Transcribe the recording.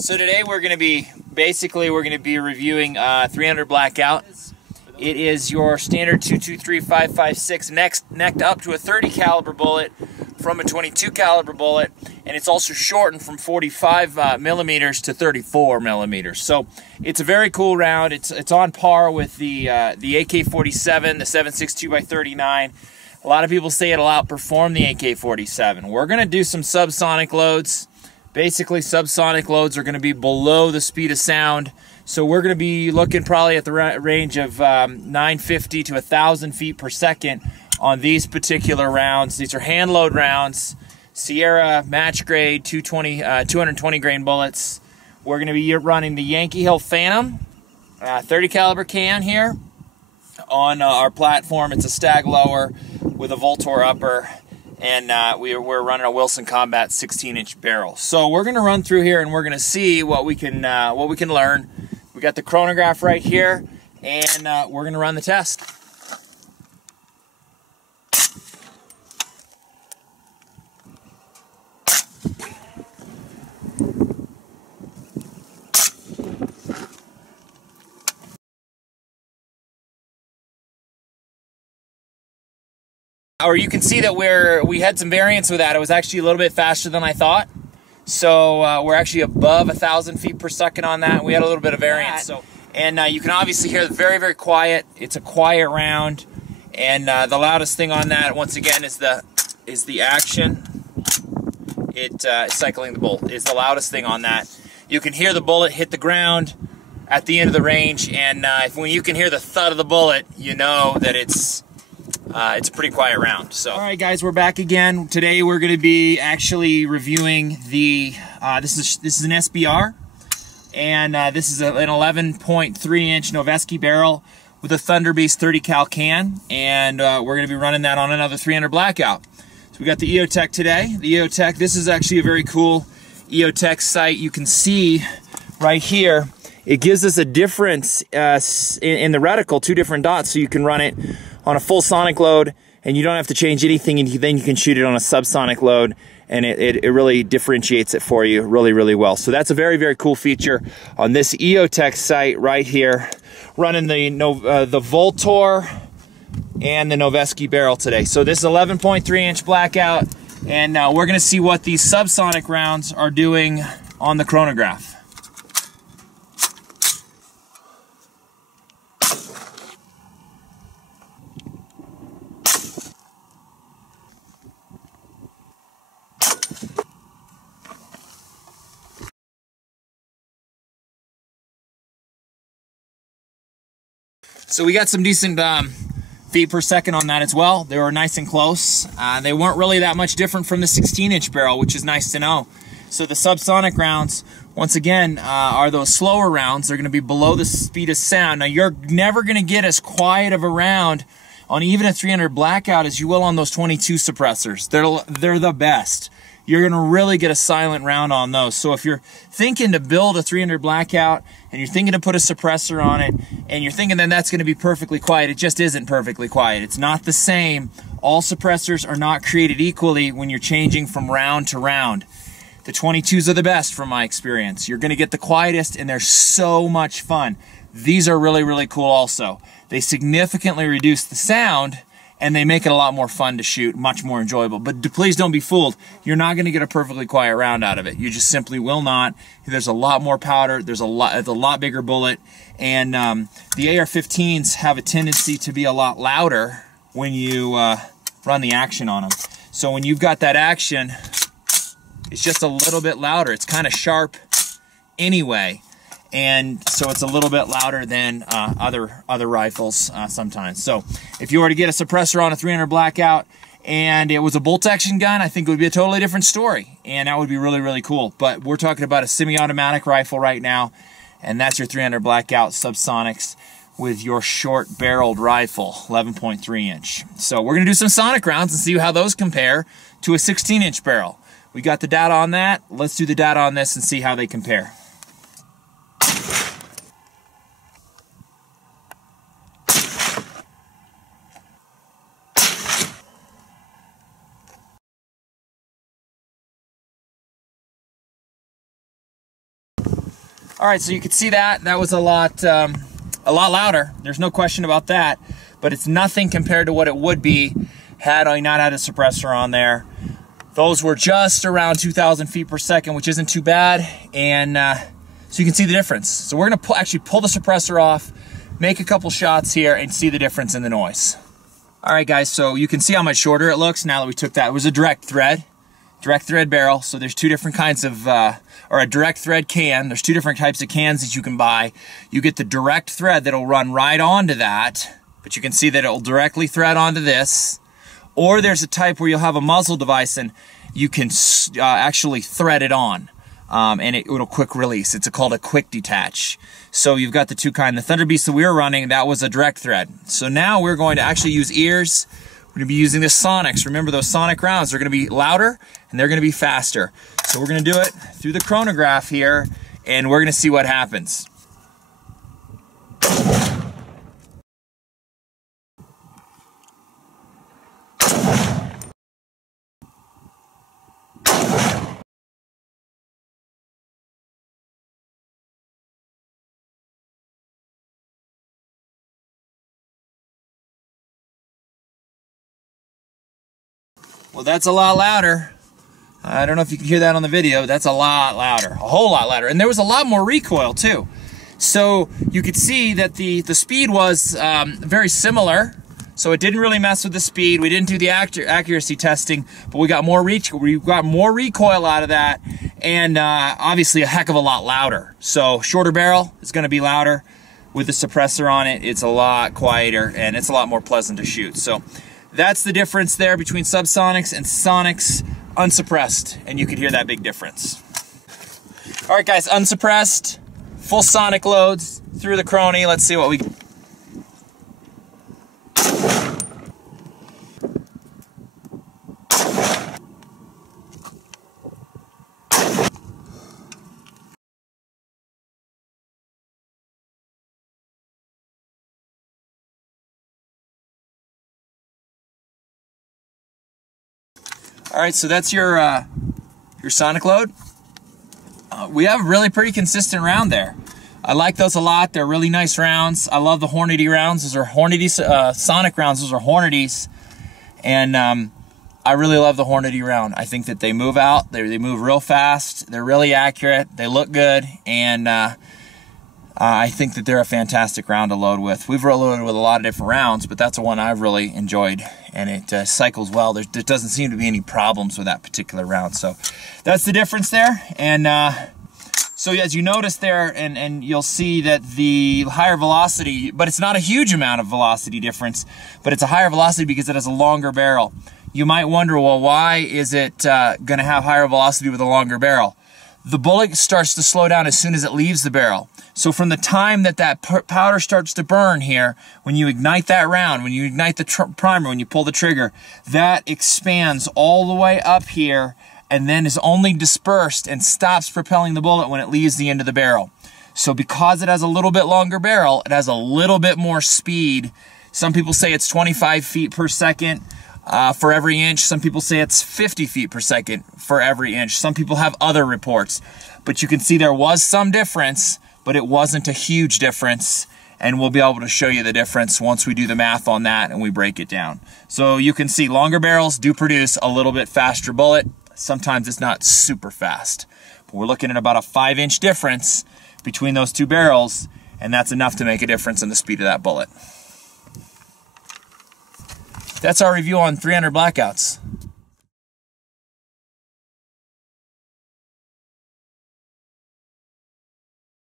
So today we're going to be reviewing 300 Blackout. It is your standard 223-556 necked up to a 30 caliber bullet from a 22 caliber bullet, and it's also shortened from 45 millimeters to 34 millimeters. So it's a very cool round. It's on par with the AK-47, the 7.62x39. A lot of people say it'll outperform the AK-47. We're going to do some subsonic loads. Basically, subsonic loads are going to be below the speed of sound. So we're going to be looking probably at the range of 950 to 1,000 feet per second on these particular rounds. These are hand load rounds, Sierra match grade 220 grain bullets. We're going to be running the Yankee Hill Phantom 30 caliber can here on our platform. It's a stag lower with a Voltor upper. And we're running a Wilson Combat 16-inch barrel. So we're going to run through here and we're going to see what we can learn. We got the chronograph right here, and we're going to run the test. Or you can see that we had some variance with that. It was actually a little bit faster than I thought. So we're actually above 1,000 feet per second on that. We had a little bit of variance. And you can obviously hear very, very quiet. It's a quiet round. And the loudest thing on that, once again, is the action. Cycling the bolt is the loudest thing on that. You can hear the bullet hit the ground at the end of the range. And when you can hear the thud of the bullet, you know that it's a pretty quiet round. So, all right, guys, we're back again. Today we're going to be actually reviewing the. This is an SBR, and this is an 11.3-inch Noveske barrel with a Thunder Beast 30 cal can, and we're going to be running that on another 300 Blackout. So we got the EOTech today. The EOTech. This is actually a very cool EOTech sight. You can see right here. It gives us a difference in the reticle, 2 different dots, so you can run it on a full sonic load, and you don't have to change anything, and then you can shoot it on a subsonic load, and it really differentiates it for you really, really well. So that's a very, very cool feature on this EOTech sight right here, running the Voltor and the Noveske barrel today. So this is 11.3-inch Blackout, and we're going to see what these subsonic rounds are doing on the chronograph. So we got some decent feet per second on that as well. They were nice and close. They weren't really that much different from the 16-inch barrel, which is nice to know. So the subsonic rounds, once again, are those slower rounds. They're going to be below the speed of sound. Now, you're never going to get as quiet of a round on even a 300 Blackout as you will on those 22 suppressors. They're the best. You're going to really get a silent round on those. So if you're thinking to build a 300 Blackout and you're thinking to put a suppressor on it and you're thinking that that's going to be perfectly quiet, it just isn't perfectly quiet. It's not the same. All suppressors are not created equally when you're changing from round to round. The 22s are the best from my experience. You're going to get the quietest, and they're so much fun. These are really, really cool also. They significantly reduce the sound, and they make it a lot more fun to shoot, much more enjoyable. But please don't be fooled. You're not going to get a perfectly quiet round out of it. You just simply will not. There's a lot more powder. It's a lot bigger bullet. And the AR-15s have a tendency to be a lot louder when you run the action on them. So when you've got that action, it's just a little bit louder. It's kind of sharp anyway. And so it's a little bit louder than other rifles sometimes. So if you were to get a suppressor on a 300 Blackout and it was a bolt action gun, I think it would be a totally different story, and that would be really, really cool. But we're talking about a semi-automatic rifle right now, and that's your 300 Blackout subsonics with your short-barreled rifle, 11.3-inch. So we're going to do some sonic rounds and see how those compare to a 16-inch barrel. We got the data on that. Let's do the data on this and see how they compare. All right, so you can see that was a lot louder. There's no question about that, but it's nothing compared to what it would be had I not had a suppressor on there. Those were just around 2,000 feet per second, which isn't too bad, and so you can see the difference. So we're gonna actually pull the suppressor off, make a couple shots here, and see the difference in the noise. All right, guys, so you can see how much shorter it looks now that we took that. It was a direct thread barrel, so there's two different kinds of, or a direct thread can. There's two different types of cans that you can buy. You get the direct thread that'll run right onto that, but you can see that it'll directly thread onto this. Or there's a type where you'll have a muzzle device and you can actually thread it on, and it'll quick release. It's called a quick detach. So you've got the two kind. The Thunder Beast that we were running, that was a direct thread. So now we're going to actually use ears. We're going to be using the Sonics. Remember, those Sonic rounds are going to be louder and they're going to be faster. So we're going to do it through the chronograph here, and we're going to see what happens. Well, that's a lot louder. I don't know if you can hear that on the video. That's a lot louder, a whole lot louder. And there was a lot more recoil too. So you could see that the speed was very similar. So it didn't really mess with the speed. We didn't do the accuracy testing, but we got more recoil out of that, and obviously a heck of a lot louder. So shorter barrel is going to be louder. With the suppressor on it, it's a lot quieter and it's a lot more pleasant to shoot. So that's the difference there between subsonics and sonics unsuppressed, and you can hear that big difference. All right, guys, unsuppressed, full sonic loads through the chrony. Let's see what we get. All right, so that's your sonic load. We have a really pretty consistent round there. I like those a lot. They're really nice rounds. I love the Hornady rounds. Those are Hornady sonic rounds. Those are Hornadys, and I really love the Hornady round. I think that they move out. They move real fast. They're really accurate. They look good, and I think that they're a fantastic round to load with. We've loaded with a lot of different rounds, but that's the one I've really enjoyed, and it cycles well. There doesn't seem to be any problems with that particular round. So that's the difference there. And so as you notice there, and you'll see that the higher velocity, but it's not a huge amount of velocity difference, but it's a higher velocity because it has a longer barrel. You might wonder, well, why is it going to have higher velocity with a longer barrel? The bullet starts to slow down as soon as it leaves the barrel. So from the time that powder starts to burn here, when you ignite that round, when you ignite the primer, when you pull the trigger, that expands all the way up here and then is only dispersed and stops propelling the bullet when it leaves the end of the barrel. So because it has a little bit longer barrel, it has a little bit more speed. Some people say it's 25 feet per second. For every inch. Some people say it's 50 feet per second for every inch. Some people have other reports. But you can see there was some difference, but it wasn't a huge difference. And we'll be able to show you the difference once we do the math on that and we break it down. So you can see longer barrels do produce a little bit faster bullet. Sometimes it's not super fast. But we're looking at about a 5-inch difference between those two barrels, and that's enough to make a difference in the speed of that bullet. That's our review on 300 Blackouts.